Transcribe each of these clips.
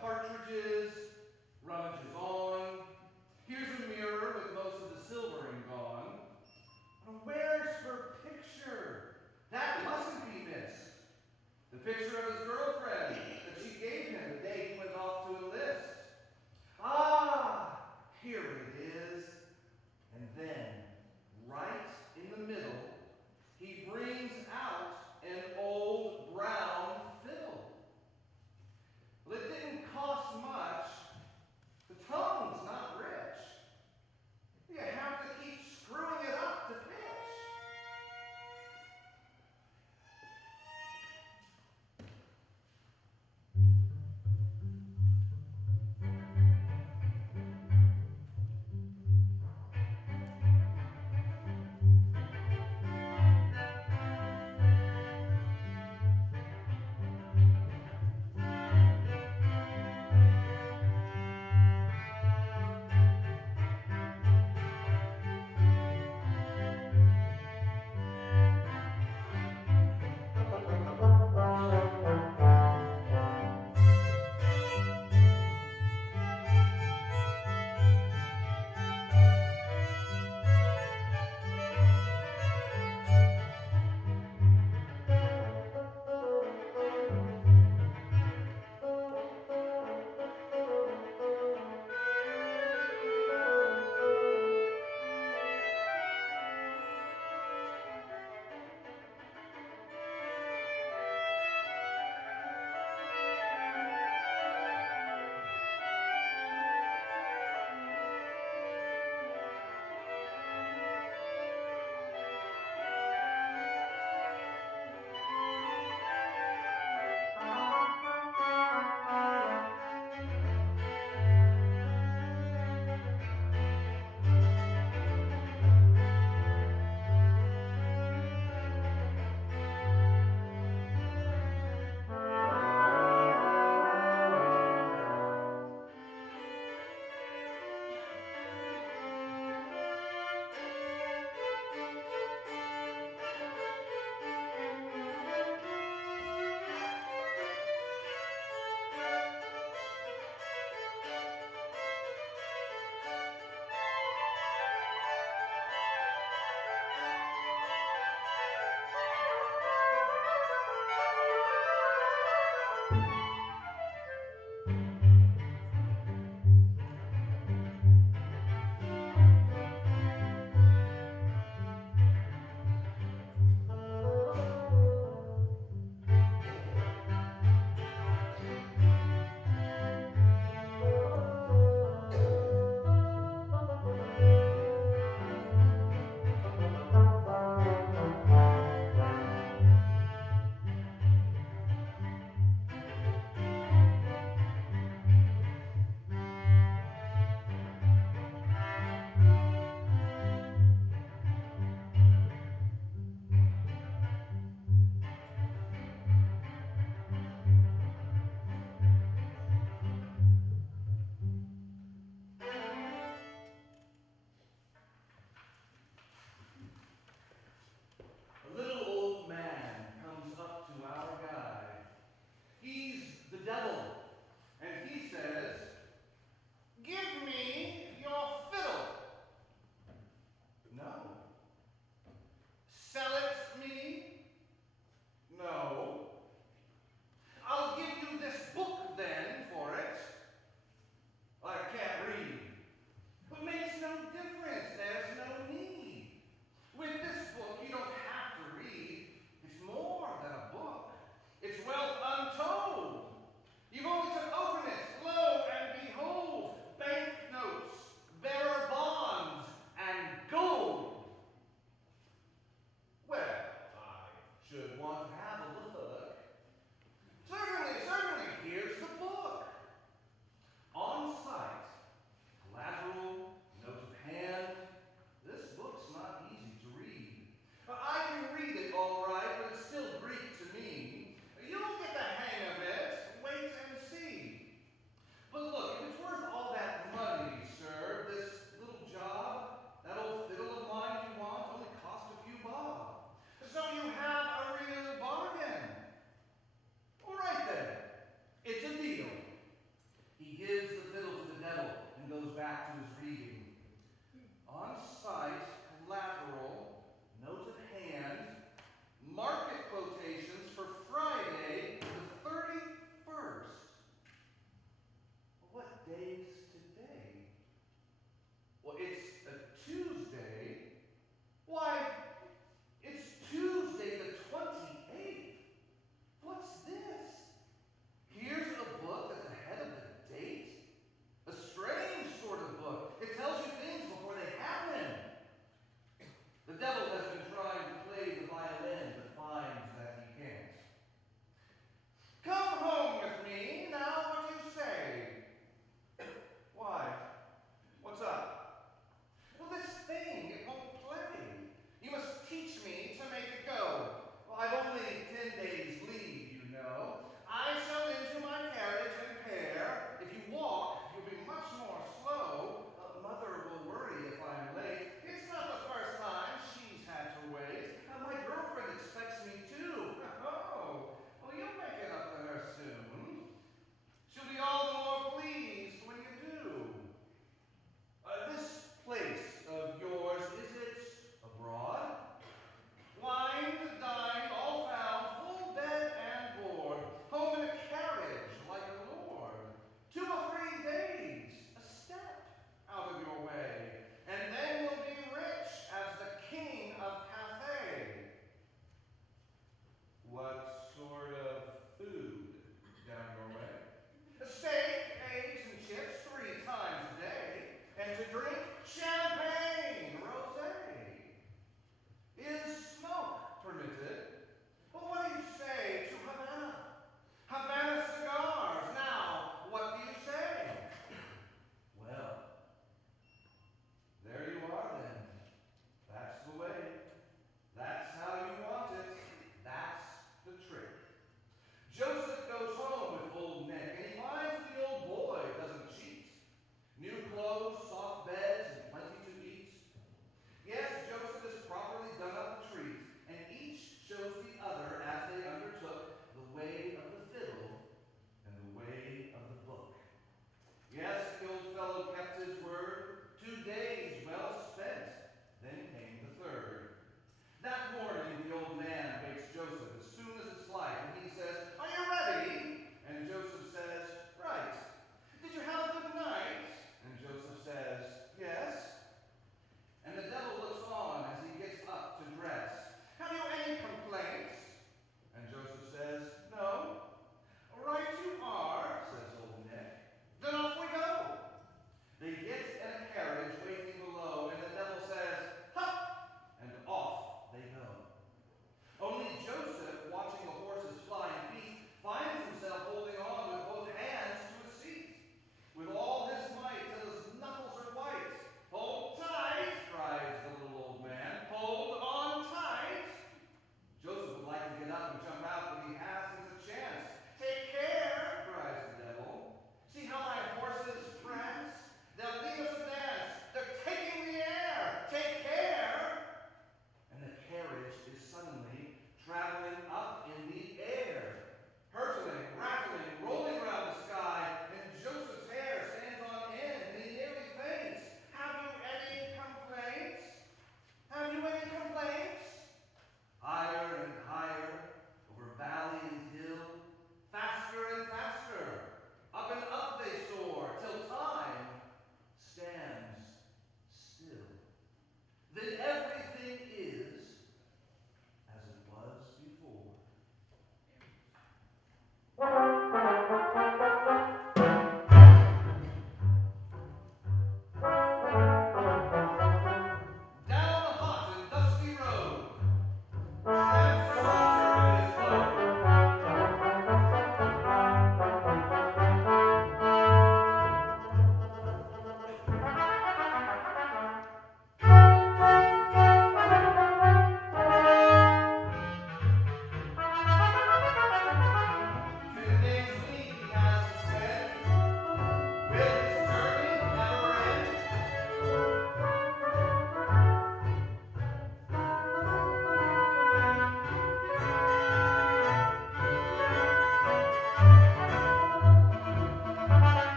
cartridges, rummages on. Here's a mirror with most of the silvering gone. Where's her picture? That mustn't be missed. The picture of his girlfriend that she gave him the day he went off to enlist. Ah, here it is. And then, right in the middle, he brings out an old brown fiddle. Well, it didn't cost much,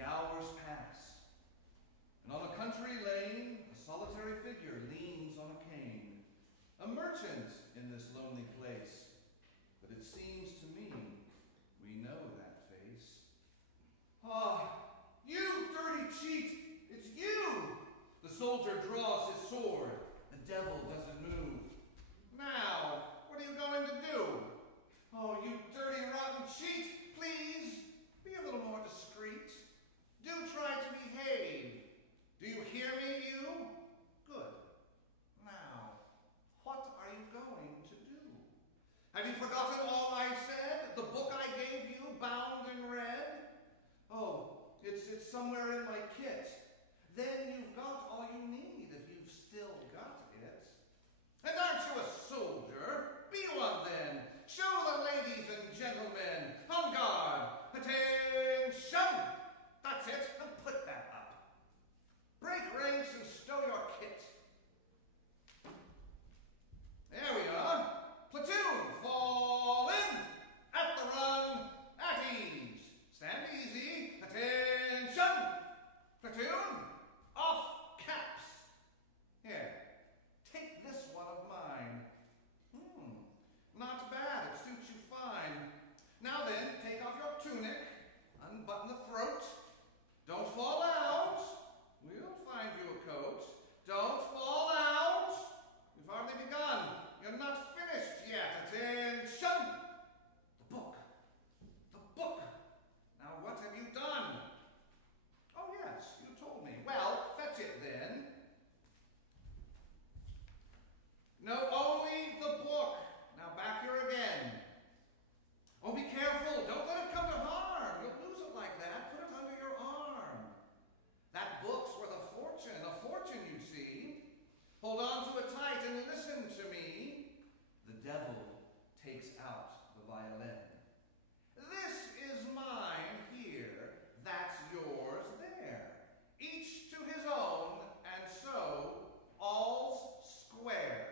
The hours pass, and on a country lane, a solitary figure leans on a cane. A merchant in this lonely place, but it seems to me we know that face. Ah, you dirty cheat, it's you! The soldier draws his sword. The devil doesn't move. Now, what are you going to do? Oh, you dirty, rotten cheat, please, be a little more discreet. Do try to behave. Do you hear me, you? Good. Now, what are you going to do? Have you forgotten all I said? The book I gave you, bound and read? Oh, it's somewhere in my kit. Then you've got all you need if you've still got it. And aren't you a soldier? Be one then. Show the ladies and gentlemen. On guard. Attention! That's it. And put that up. Break ranks and stow your kit. There we are. Platoon, fall in. At the run, at ease. Stand easy. Attention! Platoon, off caps. Here, take this one of mine. Not bad, it suits you fine. Now then, take off your tunic, unbutton the throat. Don't fall out. We'll find you a coat. Don't fall out. We've hardly begun. You're not finished yet. Attention! The book. The book. Now what have you done? Oh yes, you told me. Well, fetch it then. No, only the book. Now back here again. Oh, be careful. Don't let it come to harm. You'll lose it like that. Put it under your arm. That book's worth a fortune, you see. Hold on to it tight and listen to me. The devil takes out the violin. This is mine here. That's yours there. Each to his own, and so all's square.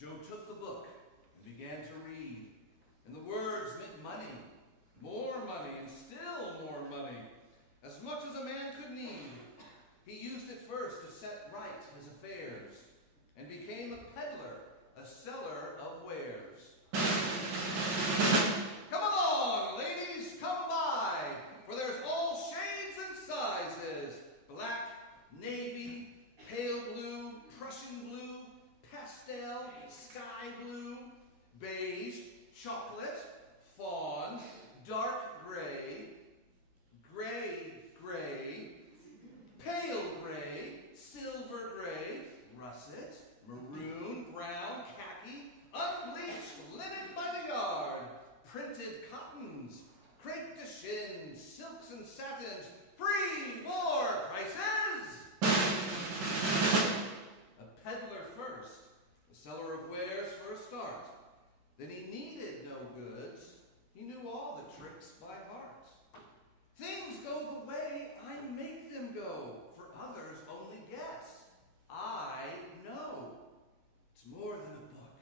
Joe took the book and began to read, and the words meant money, and still more money, as much as a man could need. He used it first to set right his affairs, and became a peddler, a seller of wares. Come along, ladies, come by, for there's all shades and sizes, black, navy, pale blue, Prussian blue, pastel, sky blue, beige, chocolate, fawn, dark gray, gray, pale gray, silver gray, russet, maroon, brown, khaki, unbleached linen by the yard, printed cottons, crepe de chine, silks and satins, pre-war prices! A peddler first, a seller of wares for a start. Then he needed no goods, he knew all the tricks by heart. Things go the way I make them go, for others only guess. I know. It's more than a book.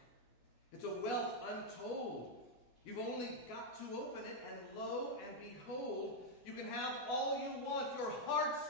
It's a wealth untold. You've only got to open it, and lo and behold, you can have all you want, your heart's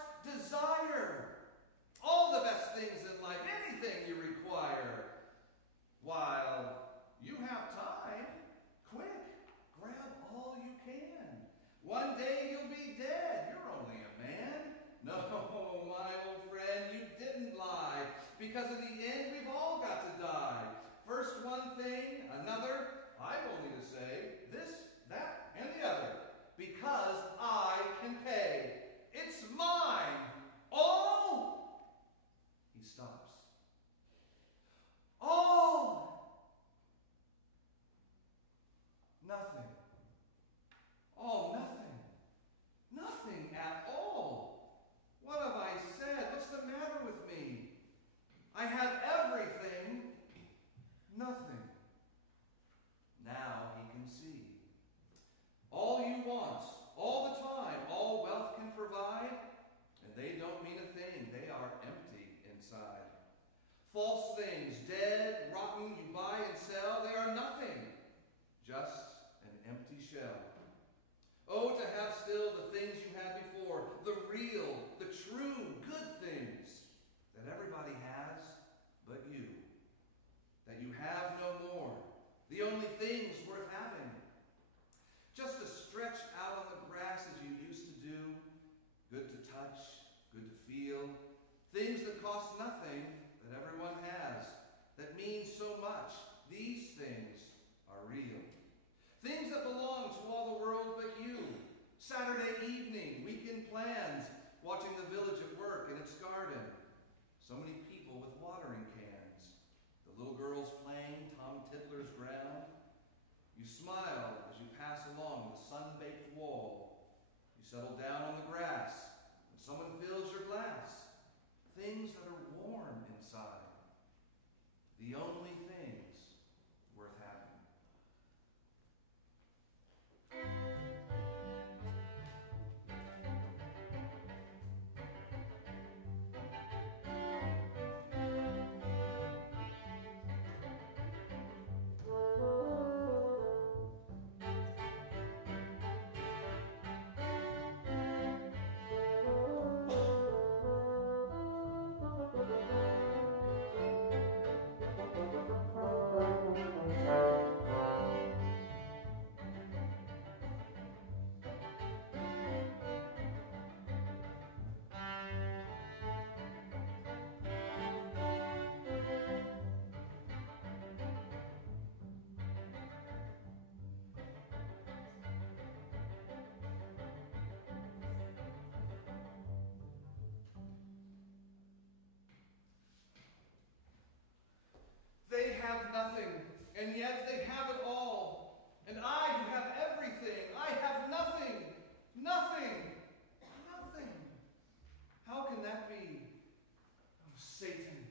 plans, watching the village at work in its garden. So many people with watering cans. The little girls playing Tom Tiddler's ground. You smile as you pass along the sun-baked wall. You settle down on the grass, and someone fills your glass. Things that are warm inside. The only things worth having. They have nothing, and yet they have it all. And I, who have everything, I have nothing, nothing, nothing. How can that be? Oh, Satan,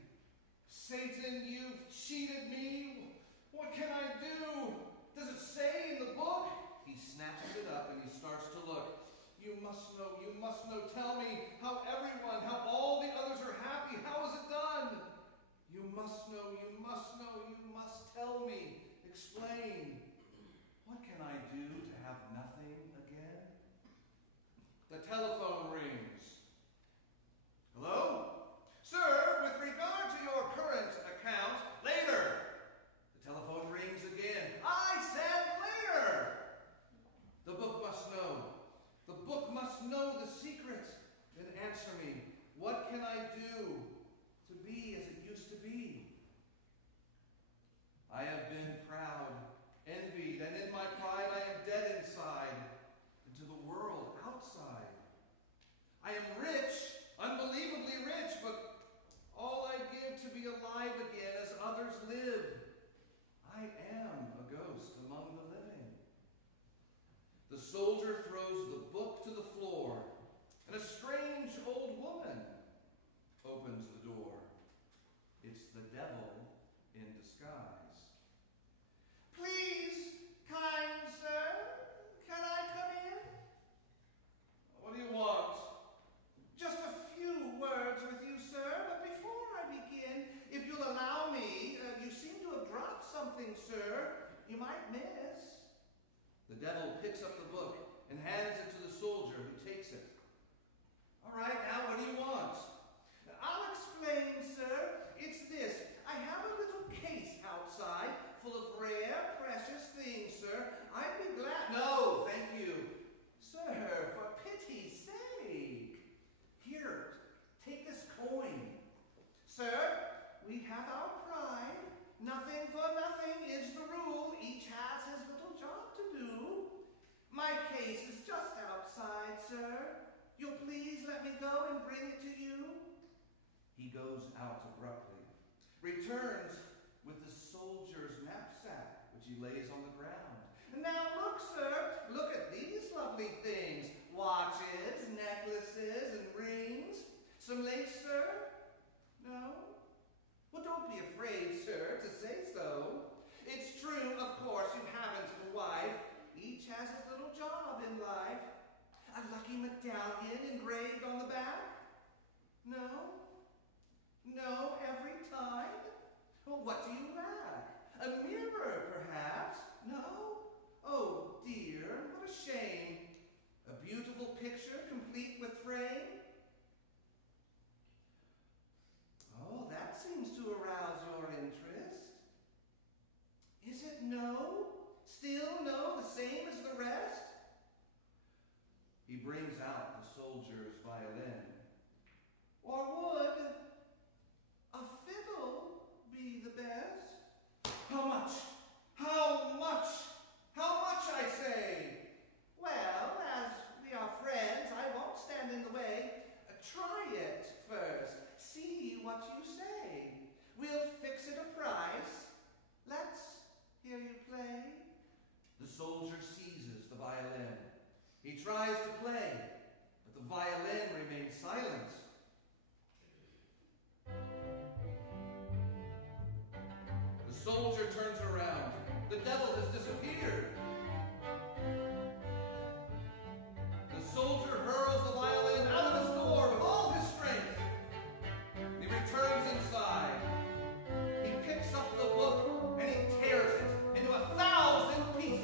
Satan, you've cheated me. What can I do? Does it say in the book? He snatches it up and he starts to look. You must know, tell me how everyone, how all the others are happy. How is it done? You must know, you must tell me, explain. What can I do to have nothing again? The telephone rings. Hello? Sir, with regard to your current account, later. The telephone rings again. I said later. The book must know. The book must know the secret. Then answer me. What can I do to be as it used to be? I have been proud, envied, and in my pride I am dead inside, and to the world outside. I am rich, unbelievably rich, but all I give to be alive again as others live. I am a ghost among the living. The soldier throws the book to the floor, and a strange old woman opens the door. It's the devil in disguise. Please, kind sir, can I come in? What do you want? Just a few words with you, sir, but before I begin, if you'll allow me, you seem to have dropped something, sir, you might miss. The devil picks up the book and hands it to the soldier, who takes it. All right, now what do you want? I'll explain, sir. It's this. I have a little case outside full of rare, precious things, sir. I'd be glad. No, thank you. Sir, for pity's sake. Here, take this coin. Sir, we have our pride. Nothing for nothing is the rule. Each has his little job to do. My case is just outside, sir. You'll please let me go and bring it to you? He goes out abruptly, returns with the soldier's knapsack, which he lays on the ground. Now look, sir, look at these lovely things. Watches, necklaces, and rings. Some lace, sir? No? Well, don't be afraid, sir, to say so. It's true, of course, you haven't a wife. Each has his little job in life. A lucky medallion engraved on the back? No? No, every time? Well, what do you lack? A mirror, perhaps? No? Oh, dear, what a shame. A beautiful picture, complete with frame? Oh, that seems to arouse your interest. Is it no? Still no, the same as the rest? He brings out the soldier's violin. Or would a fiddle be the best? How much? How much? How much, I say? Well, as we are friends, I won't stand in the soldier turns around. The devil has disappeared. The soldier hurls the violin out of his door with all his strength. He returns inside. He picks up the book and he tears it into 1,000 pieces.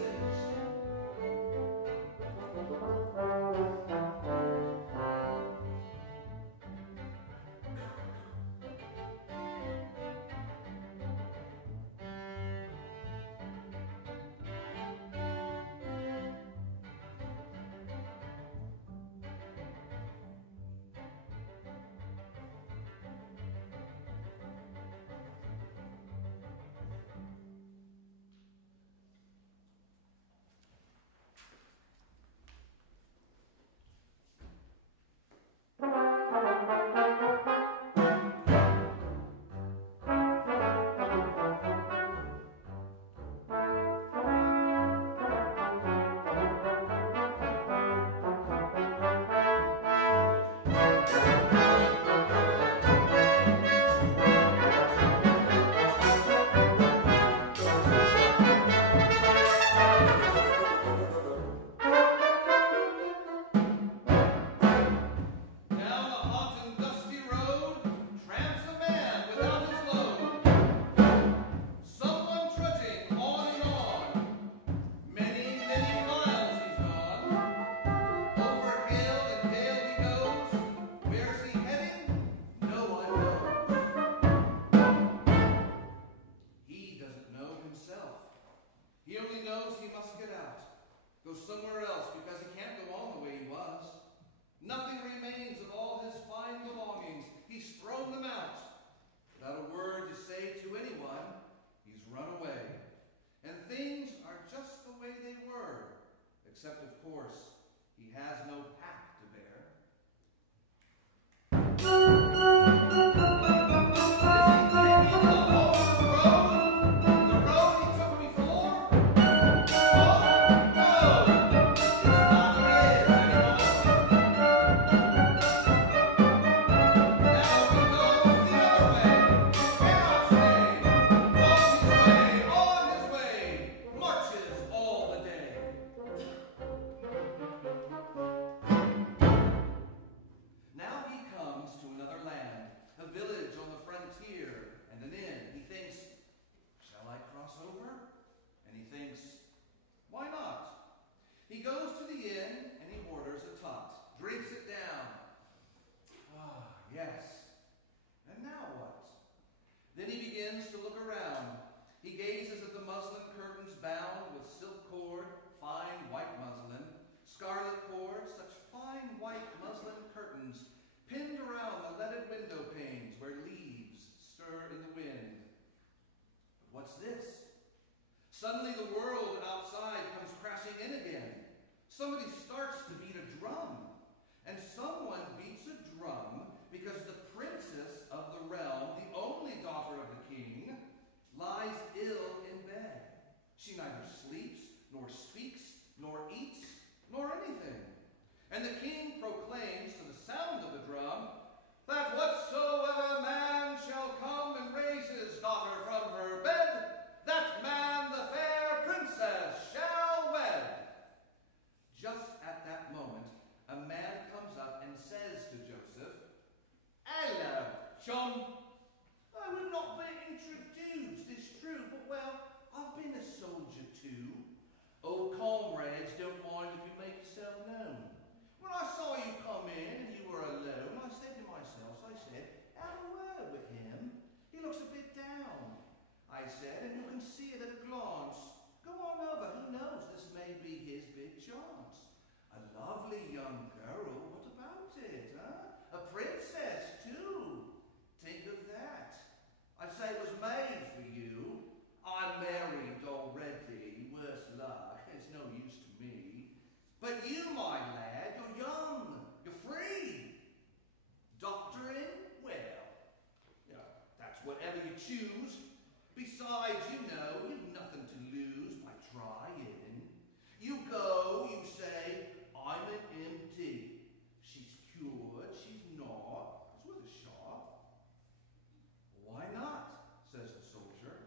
Except, of course, he has no pack to bear. Is he taking the old road? The road he took before? Oh, no! It's not his anymore. Now he goes the other way. Cannot stay. On his way, marches all the day. Now he comes to another land, a village on the frontier, and an inn. He thinks, shall I cross over? And he thinks, why not? He goes to the inn and he orders a tot, drinks it down. Ah, yes. And now what? Then he begins to look around. He gazes at the muslin curtains bound with silk cord, fine white muslin, scarlet cord, such fine white muslin curtains pinned around the leaded window panes where leaves stir in the wind. But what's this? Suddenly the world outside comes crashing in again. Somebody starts to beat a drum, and someone beats a drum because the princess of the realm, the only daughter of the king, lies ill in bed. She neither sleeps, nor speaks, nor eats, nor anything. And the king proclaims to the sound of the drum that whatsoever man shall come and raise his daughter from her bed, that man the fair princess shall wed. Just at that moment, a man comes up and says to Joseph, "Hello, chum. I would not be introduced, it's true, but well, I've been a soldier too. Old comrades don't mind if you make yourself known. When I saw you come in and you were alone, I said to myself, have a word with him. He looks a bit down, I said, and you can see it at a glance. Go on over, who knows, this may be his big chance. A lovely young girl, what about it, huh? A princess, too. Think of that. I'd say it was made for you. I'm married already, worse luck, it's no use to me. But you, my lad, you're young, you're free. Doctoring? Well, that's whatever you choose. Besides, you've nothing to lose by trying. You go, you say, I'm an MD. She's cured, she's not. It's worth a shot. Why not? Says the soldier.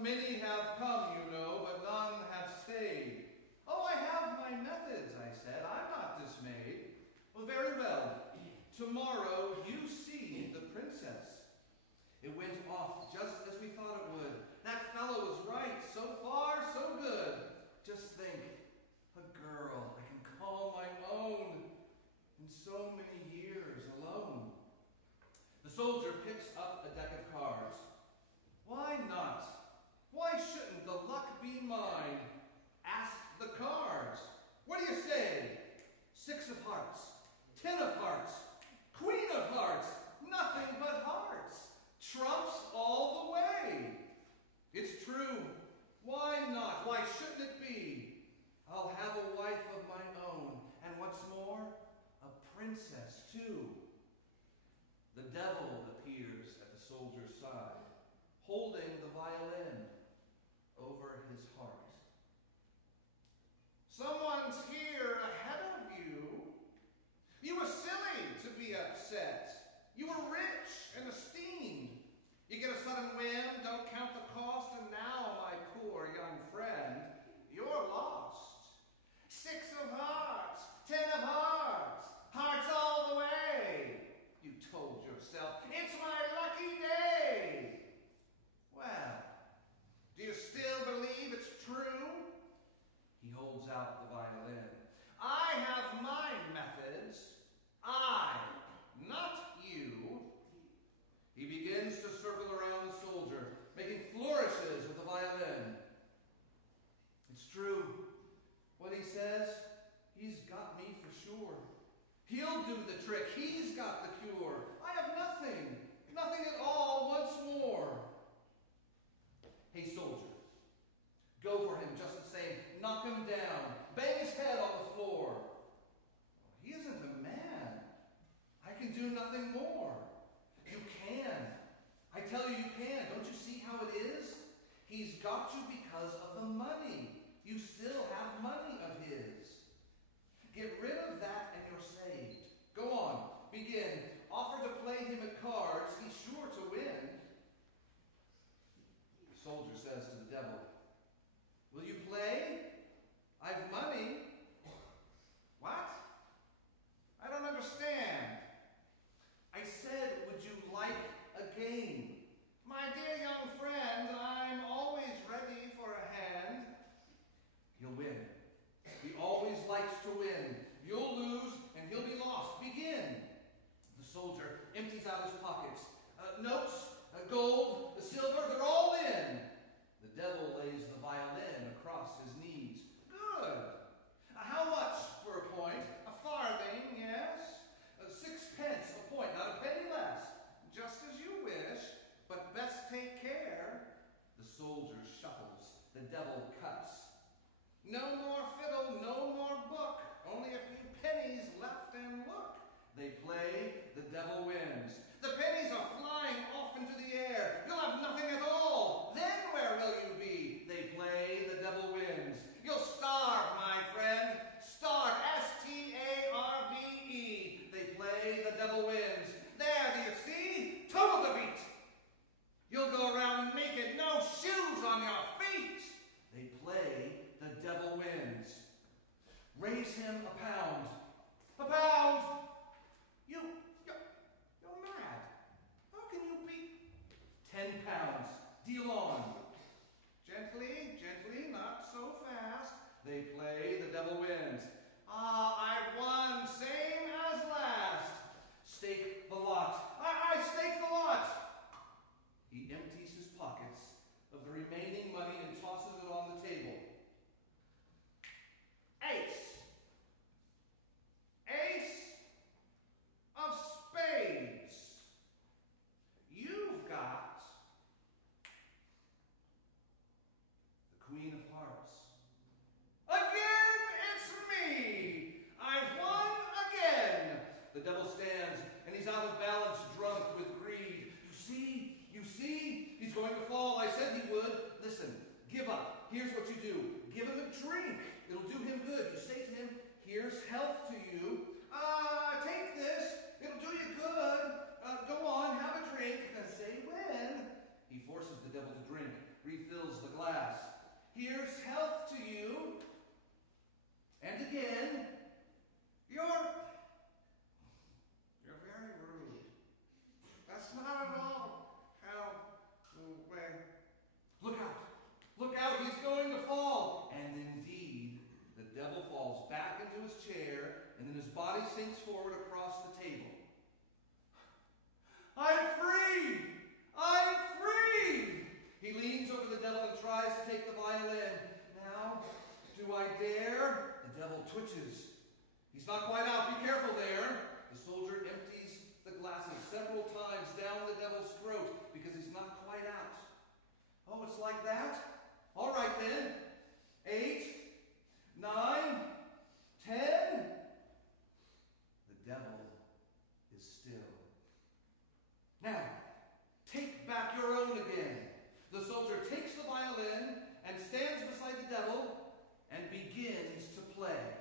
Many have come, you know, but none have stayed. Oh, I have my methods, I said. I'm not dismayed. Well, very well. Tomorrow you see the princess. It went off just as we thought it would. That fellow was right. So far, so good. Just think, a girl I can call my own, in so many years alone. The soldier picks up a deck of cards. Why not? Why shouldn't the luck be mine? Ask the cards. What do you say? 6 of hearts, 10 of hearts, queen of hearts, nothing but hearts. Trumps all the way. It's true. Why not? Why shouldn't it be? I'll have a wife of my own, and what's more, a princess too. The devil appears at the soldier's side, holding the violin over his heart. Someone's here ahead of you. You were silly to be upset. You were rich and esteemed. You get a sudden whim, don't count the cost, and now, my poor young friend, you're lost. 6 of hearts, 10 of hearts, hearts all the way. You told yourself, it's my lucky day. Well, do you still believe it's true? He holds out the violin. I have my methods. I, not you. He begins to circle around the soldier, making flourishes with the violin. It's true. What he says, he's got me for sure. He'll do the trick. He's got the cure. I have nothing. Nothing at all once more. Hey, soldier. Go for him just the same. Knock him down. Bang his head on the floor. He isn't a man. I can do nothing more. You can. I tell you, you can. Don't you see how it is? He's got you because of the money. You still have money of his. Get rid of that and you're saved. Go on. Begin. Offer to play him at cards. He's sure to win. The soldier says to the devil, devil cuts. No more fiddle, no more book, only a few pennies left and look. They play, the devil wins. The pennies are flying off into the air. You'll have nothing at all. Then where will you be? They play, the devil wins. You'll starve, my friend. Starve, S-T-A-R-V-E. They play, the devil wins. There, do you see? Total defeat. You'll go around naked, no shoes on your feet. They play, the devil wins. Raise him a pound. A pound! You're mad. How can you beat 10 pounds? Deal on. Gently, gently, not so fast. They play, the devil wins. Ah, I've won, same as last. Stake the lot. I stake the lot. He empties his pockets of the remaining money and tosses it on the table. Ace. Ace of spades. You've got the Queen of Hearts. Again, it's me. I've won again. The devil stands, and he's out of balance, drunk with greed. You see, he's going to fall. I said he would. Listen, give up. Here's what you do. Give him a drink. It'll do him good. You say to him, here's health to you. Take this. It'll do you good. Go on, have a drink. Say when. He forces the devil to drink, refills the glass. Here's health to you. And again, you're very rude. That's not at all how when. Look out! Look out! He's going to fall! And indeed, the devil falls back into his chair, and then his body sinks forward across the table. I'm free! I'm free! He leans over the devil and tries to take the violin. Now, do I dare? The devil twitches. He's not quite out. Be careful there. The soldier empties the glasses several times down the devil's throat because he's not quite out. Oh, it's like that? All right then. 8, 9, 10. The devil is still. Now, take back your own again. The soldier takes the violin and stands beside the devil and begins to play.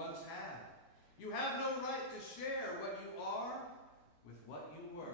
once had. You have no right to share what you are with what you were.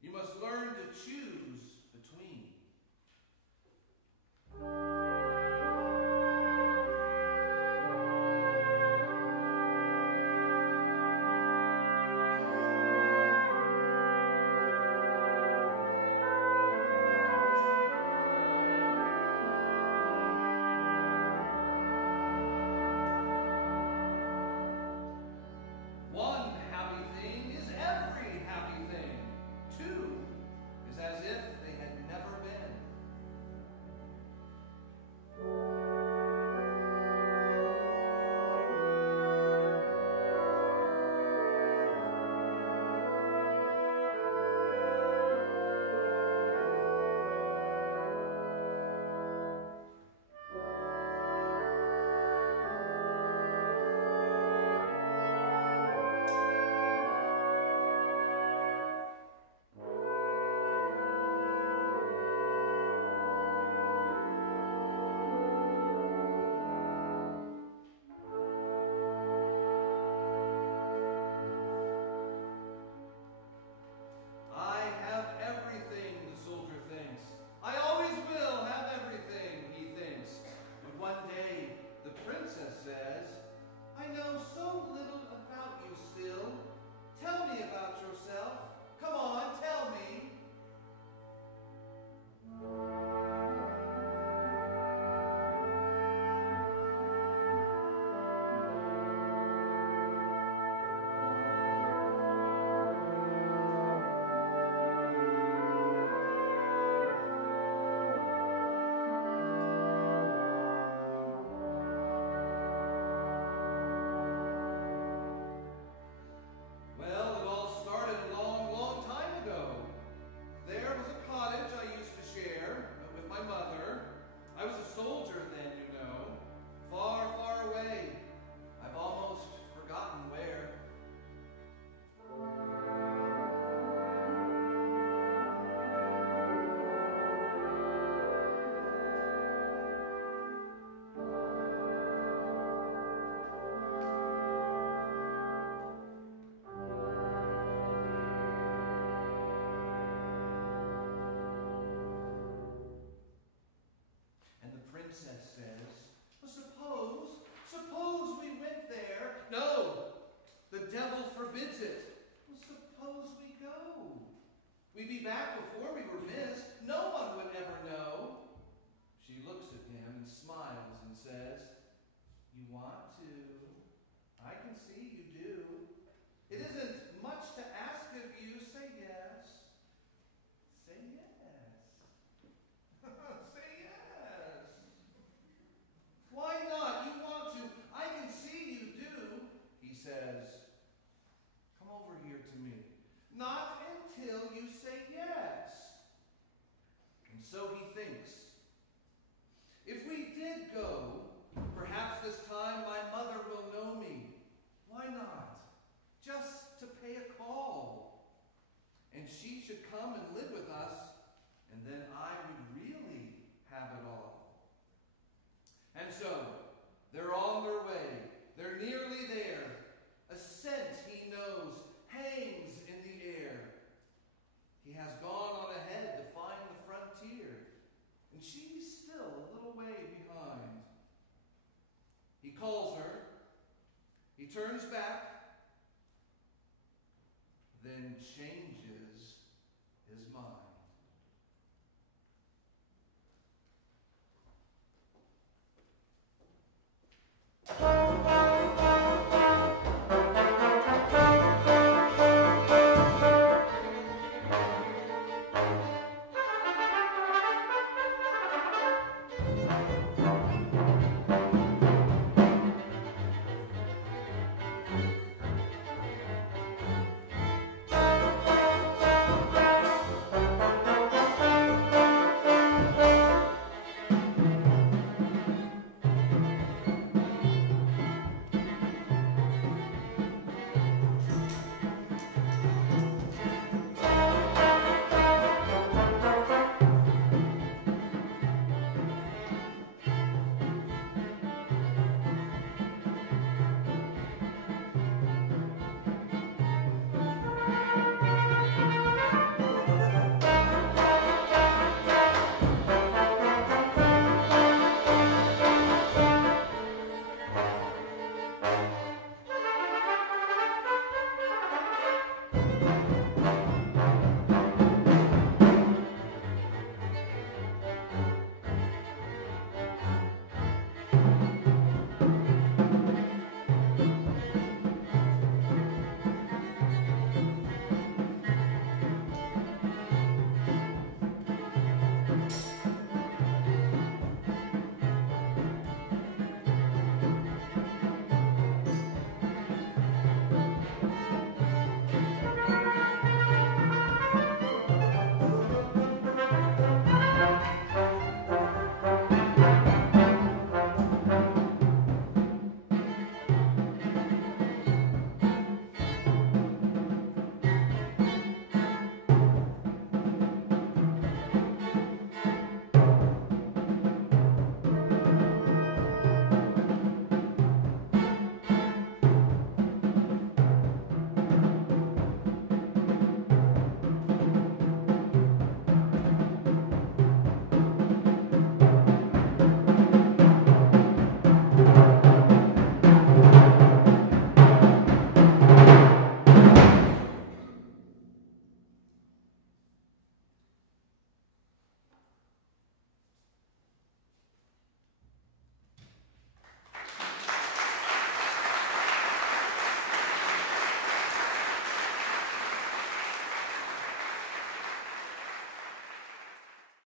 You must learn to choose between. One happy thing is every happy thing. Two is as if they had never been. I have everything, the soldier thinks. I always will have everything, he thinks. But one day, the princess says, I know so little about you still. Tell me about yourself. Come on, tell me. Well, it all started a long, long time ago. There was a cottage I used to share with my mother. I was a soldier then, you know, far, far away. I've almost forgotten where. And the princess says, well, suppose we went there. No, the devil forbids it. Well, suppose we go. We'd be back before we were missed. No one would ever know.